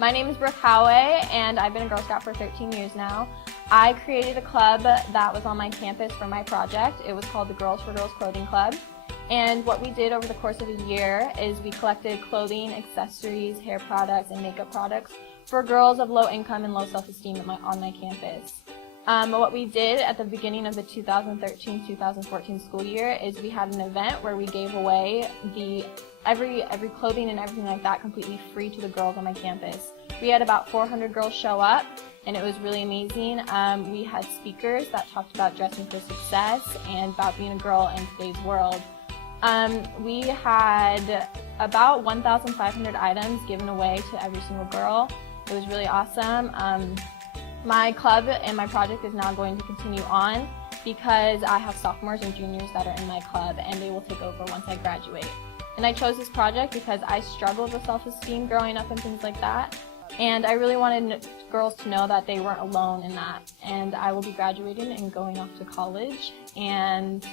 My name is Brook Howay, and I've been a Girl Scout for 13 years now. I created a club that was on my campus for my project. It was called the Girls for Girls Clothing Club. And what we did over the course of a year is we collected clothing, accessories, hair products, and makeup products for girls of low income and low self-esteem on my campus. What we did at the beginning of the 2013-2014 school year is we had an event where we gave away every clothing and everything like that completely free to the girls on my campus. We had about 400 girls show up, and it was really amazing. We had speakers that talked about dressing for success and about being a girl in today's world. We had about 1,500 items given away to every single girl. It was really awesome. My club and my project is now going to continue on because I have sophomores and juniors that are in my club, and they will take over once I graduate. And I chose this project because I struggled with self-esteem growing up and things like that. And I really wanted girls to know that they weren't alone in that. And I will be graduating and going off to college, and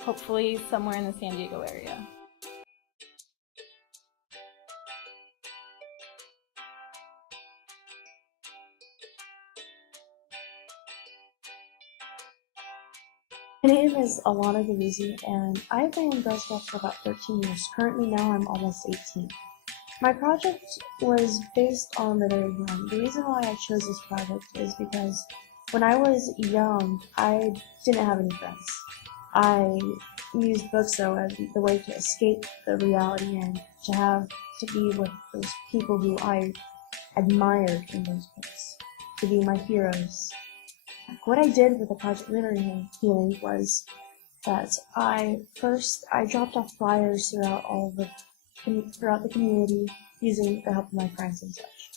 hopefully somewhere in the San Diego area. My name is Alannah Gavuzzi, and I've been in Girl Scouts for about 13 years. Currently now I'm almost 18. My project was based on the very young. The reason why I chose this project is because when I was young, I didn't have any friends. I used books though as the way to escape the reality and to be with those people who I admired in those books, to be my heroes. What I did with the Project Literary Healing was that I dropped off flyers throughout the community using the help of my friends and such.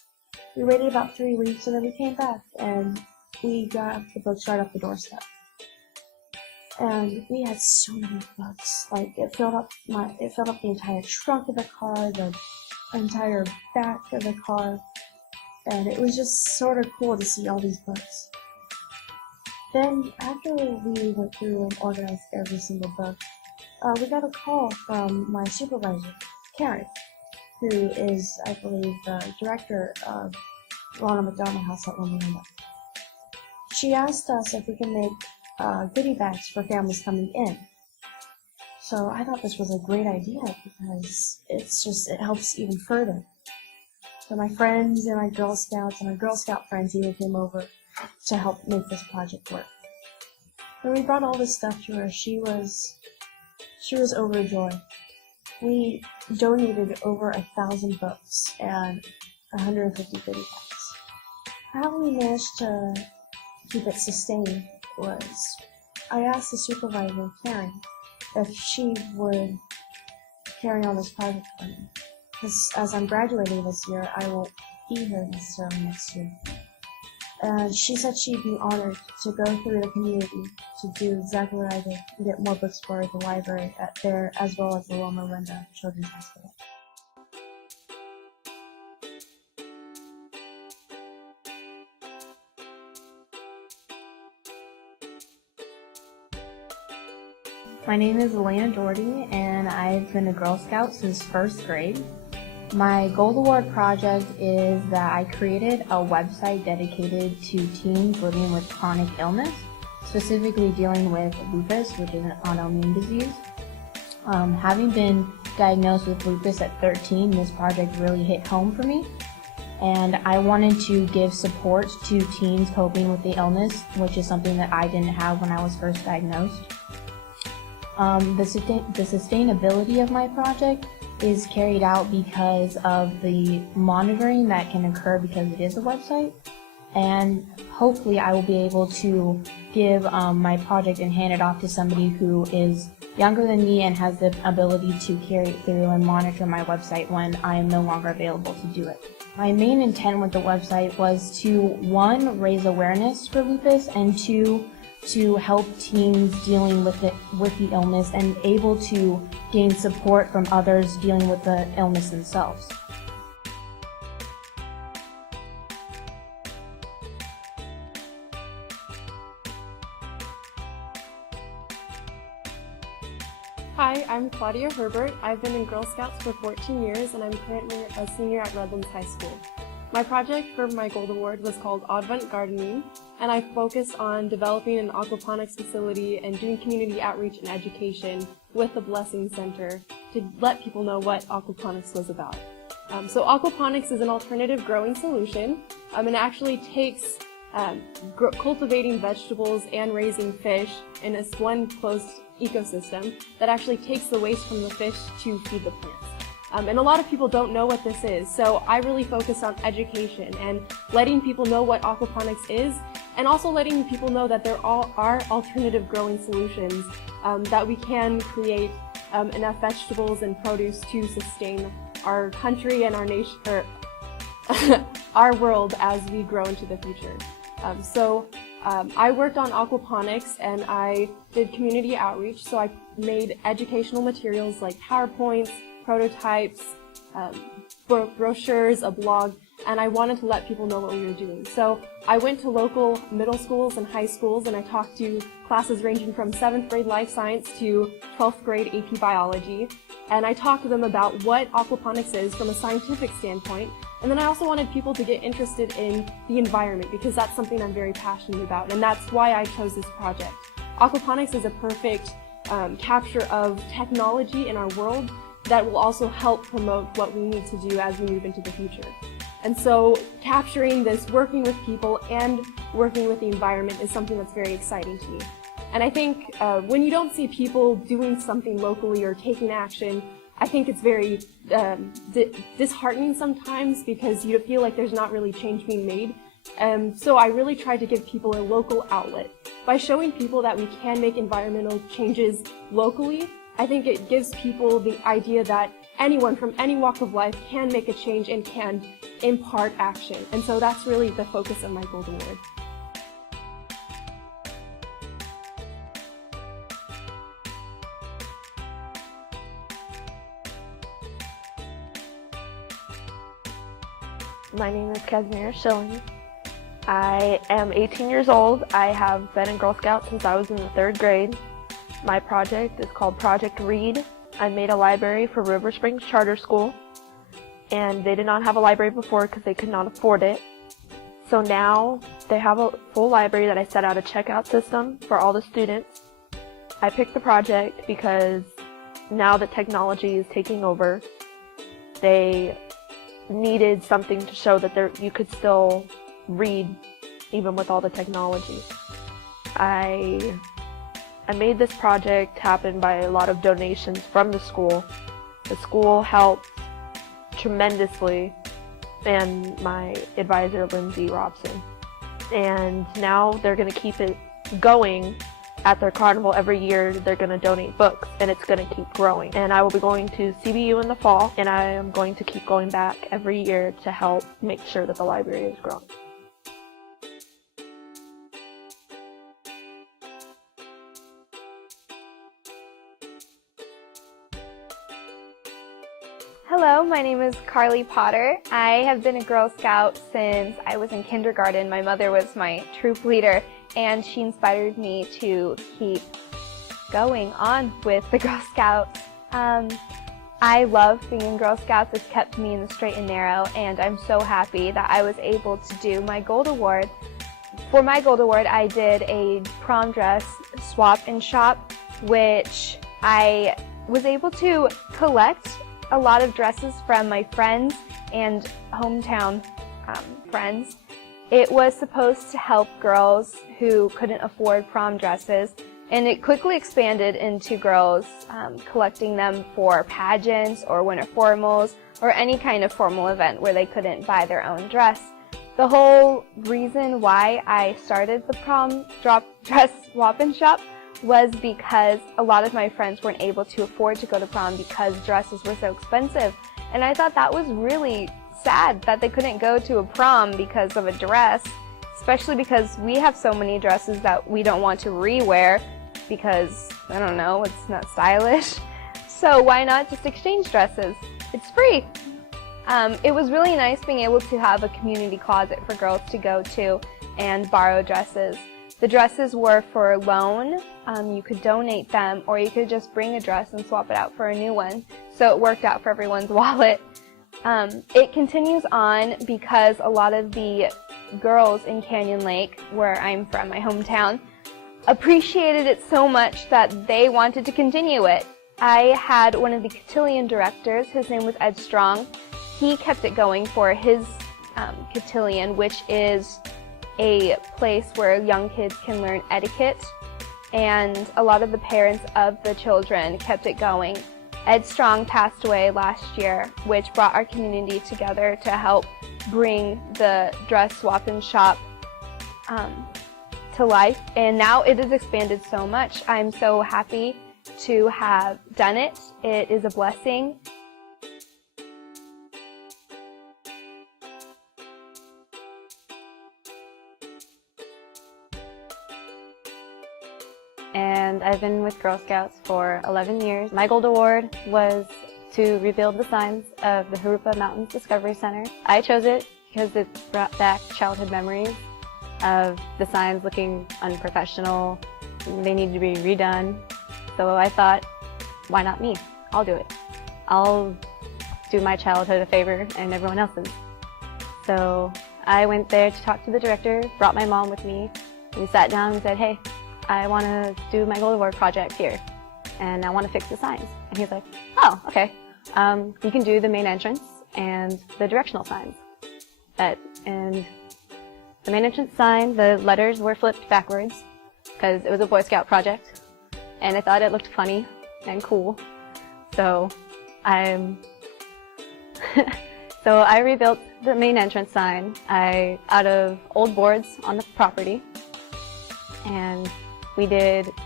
We waited about 3 weeks, and then we came back and we got the books right off the doorstep. And we had so many books. Like it filled up the entire trunk of the car, the entire back of the car, and it was just sort of cool to see all these books. Then, after we went through and organized every single book, we got a call from my supervisor, Carley, who is, I believe, the director of Ronald McDonald House at Alleyna. She asked us if we can make goodie bags for families coming in. So I thought this was a great idea because it helps even further. So my friends and my Girl Scouts and my Girl Scout friends even came over to help make this project work. When we brought all this stuff to her, she was overjoyed. We donated over 1,000 books and 150 goodie bags. How we managed to keep it sustained was I asked the supervisor, Karen, if she would carry on this project for me. Because as I'm graduating this year, I won't be here necessarily next year. And she said she'd be honored to go through the community to do exactly what I did and get more books for the library there, as well as the Loma Linda Children's Hospital. My name is Alleyna Dougherty, and I've been a Girl Scout since first grade. My Gold Award project is that I created a website dedicated to teens living with chronic illness, specifically dealing with lupus, which is an autoimmune disease. Having been diagnosed with lupus at 13, this project really hit home for me, and I wanted to give support to teens coping with the illness, which is something that I didn't have when I was first diagnosed. The sustainability of my project is carried out because of the monitoring that can occur because it is a website, and hopefully I will be able to give my project and hand it off to somebody who is younger than me and has the ability to carry it through and monitor my website when I am no longer available to do it. My main intent with the website was to, 1, raise awareness for lupus, and 2, to help teens dealing with the illness and able to gain support from others dealing with the illness themselves. Hi, I'm Claudia Herbert. I've been in Girl Scouts for 14 years, and I'm currently a senior at Redlands High School. My project for my Gold Award was called Advent Gardening, and I focused on developing an aquaponics facility and doing community outreach and education with the Blessing Center to let people know what aquaponics was about. So aquaponics is an alternative growing solution, and it actually takes cultivating vegetables and raising fish in this one closed ecosystem that actually takes the waste from the fish to feed the plants. And a lot of people don't know what this is, so I really focus on education and letting people know what aquaponics is, and also letting people know that there are alternative growing solutions that we can create enough vegetables and produce to sustain our country and our nation, or our world as we grow into the future. I worked on aquaponics and I did community outreach, so I made educational materials like PowerPoints, prototypes, brochures, a blog, and I wanted to let people know what we were doing. So I went to local middle schools and high schools and I talked to classes ranging from 7th grade life science to 12th grade AP biology, and I talked to them about what aquaponics is from a scientific standpoint. And then I also wanted people to get interested in the environment because that's something I'm very passionate about, and that's why I chose this project. Aquaponics is a perfect capture of technology in our world that will also help promote what we need to do as we move into the future. And so capturing this, working with people and working with the environment is something that's very exciting to me. And I think when you don't see people doing something locally or taking action, I think it's very disheartening sometimes because you feel like there's not really change being made. So I really tried to give people a local outlet. By showing people that we can make environmental changes locally, I think it gives people the idea that anyone from any walk of life can make a change and can impart action. And so that's really the focus of my Gold Award. My name is Casmira Shilling. I am 18 years old. I have been in Girl Scouts since I was in the 3rd grade. My project is called Project Read. I made a library for River Springs Charter School, and they did not have a library before because they could not afford it. So now they have a full library that I set out a checkout system for all the students. I picked the project because now that technology is taking over, they needed something to show that you could still read even with all the technology. I made this project happen by a lot of donations from the school. The school helped tremendously, and my advisor, Lindsay Robson. And now they're going to keep it going at their carnival every year. They're going to donate books, and it's going to keep growing. And I will be going to CBU in the fall, and I am going to keep going back every year to help make sure that the library is growing. Hello, my name is Carley Potter. I have been a Girl Scout since I was in kindergarten. My mother was my troop leader, and she inspired me to keep going on with the Girl Scouts. I love being in Girl Scouts. It's kept me in the straight and narrow, and I'm so happy that I was able to do my Gold Award. For my Gold Award, I did a prom dress swap and shop, which I was able to collect a lot of dresses from my friends and hometown friends. It was supposed to help girls who couldn't afford prom dresses, and it quickly expanded into girls collecting them for pageants or winter formals or any kind of formal event where they couldn't buy their own dress. The whole reason why I started the prom dress swap and shop was because a lot of my friends weren't able to afford to go to prom because dresses were so expensive. And I thought that was really sad that they couldn't go to a prom because of a dress, especially because we have so many dresses that we don't want to re-wear because, I don't know, it's not stylish. So why not just exchange dresses? It's free. It was really nice being able to have a community closet for girls to go to and borrow dresses. The dresses were for loan. You could donate them, or you could just bring a dress and swap it out for a new one. So it worked out for everyone's wallet. It continues on because a lot of the girls in Canyon Lake, where I'm from, my hometown, appreciated it so much that they wanted to continue it. I had one of the cotillion directors, his name was Ed Strong. He kept it going for his cotillion, which is a place where young kids can learn etiquette, and a lot of the parents of the children kept it going. Ed Strong passed away last year, which brought our community together to help bring the dress swap and shop to life, and now it has expanded so much. I'm so happy to have done it. It is a blessing. And I've been with Girl Scouts for 11 years. My gold award was to rebuild the signs of the Harupa Mountains Discovery Center. I chose it because it brought back childhood memories of the signs looking unprofessional. They needed to be redone. So I thought, why not me? I'll do it. I'll do my childhood a favor and everyone else's. So I went there to talk to the director, brought my mom with me. We sat down and said, hey, I want to do my gold award project here, and I want to fix the signs. And he's like, oh, okay. You can do the main entrance and the directional signs. And the main entrance sign, the letters were flipped backwards because it was a Boy Scout project, and I thought it looked funny and cool. So I rebuilt the main entrance sign out of old boards on the property, and we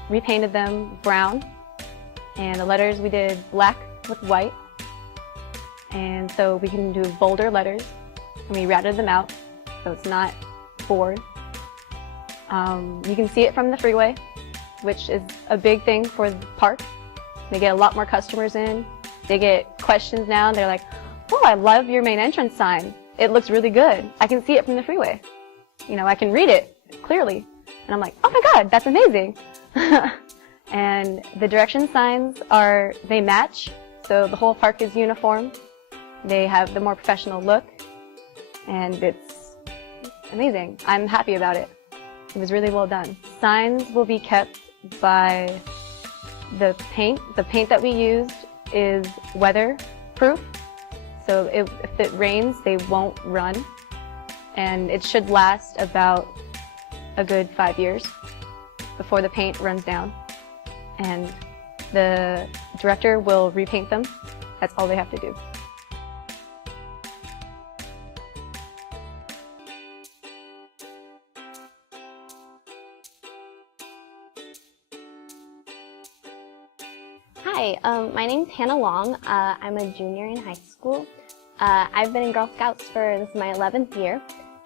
repainted them brown, and the letters we did black with white, and so we can do bolder letters, and we routed them out so it's not bored. You can see it from the freeway, which is a big thing for the park. They get a lot more customers in. They get questions now, and they're like, oh, I love your main entrance sign. It looks really good. I can see it from the freeway. You know, I can read it clearly. And I'm like, oh my God, that's amazing. And the direction signs they match, so the whole park is uniform. They have the more professional look, and it's amazing. I'm happy about it. It was really well done. Signs will be kept by the paint. The paint that we used is weatherproof, so if it rains, they won't run. And it should last about a good 5 years before the paint runs down. And the director will repaint them. That's all they have to do. Hi, my name's Hannah Long. I'm a junior in high school. I've been in Girl Scouts this is my 11th year.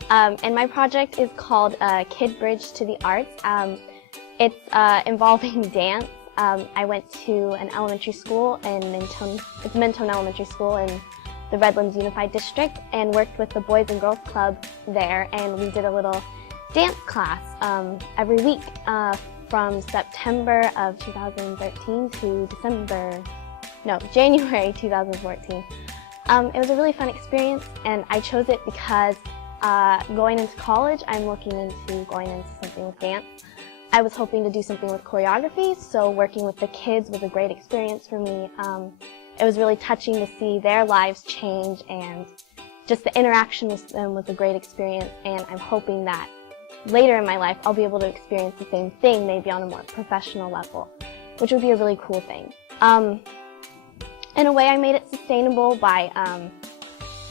And my project is called Kid Bridge to the Arts. It's involving dance. I went to an elementary school in Mentone Elementary School in the Redlands Unified District, and worked with the Boys and Girls Club there, and we did a little dance class every week from September of 2013 to January 2014. It was a really fun experience, and I chose it because going into college, I'm looking into going into something with dance. I was hoping to do something with choreography, so working with the kids was a great experience for me. It was really touching to see their lives change, and just the interaction with them was a great experience, and I'm hoping that later in my life I'll be able to experience the same thing, maybe on a more professional level, which would be a really cool thing. In a way, I made it sustainable by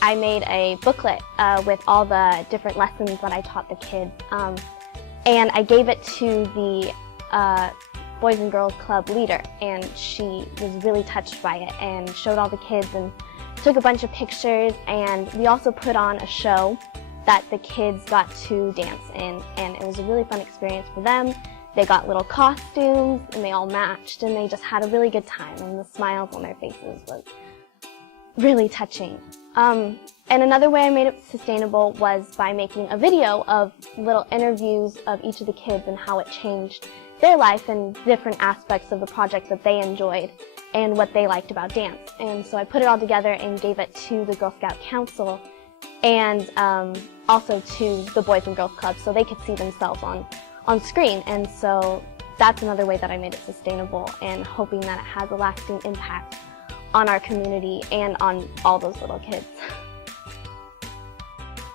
I made a booklet with all the different lessons that I taught the kids, and I gave it to the Boys and Girls Club leader, and she was really touched by it and showed all the kids and took a bunch of pictures, and we also put on a show that the kids got to dance in, and it was a really fun experience for them. They got little costumes, and they all matched, and they just had a really good time, and the smiles on their faces was really touching. And another way I made it sustainable was by making a video of little interviews of each of the kids and how it changed their life and different aspects of the project that they enjoyed. and what they liked about dance. And so I put it all together and gave it to the Girl Scout Council and also to the Boys and Girls Club so they could see themselves on screen. And so that's another way that I made it sustainable and hoping that it has a lasting impact on our community and on all those little kids.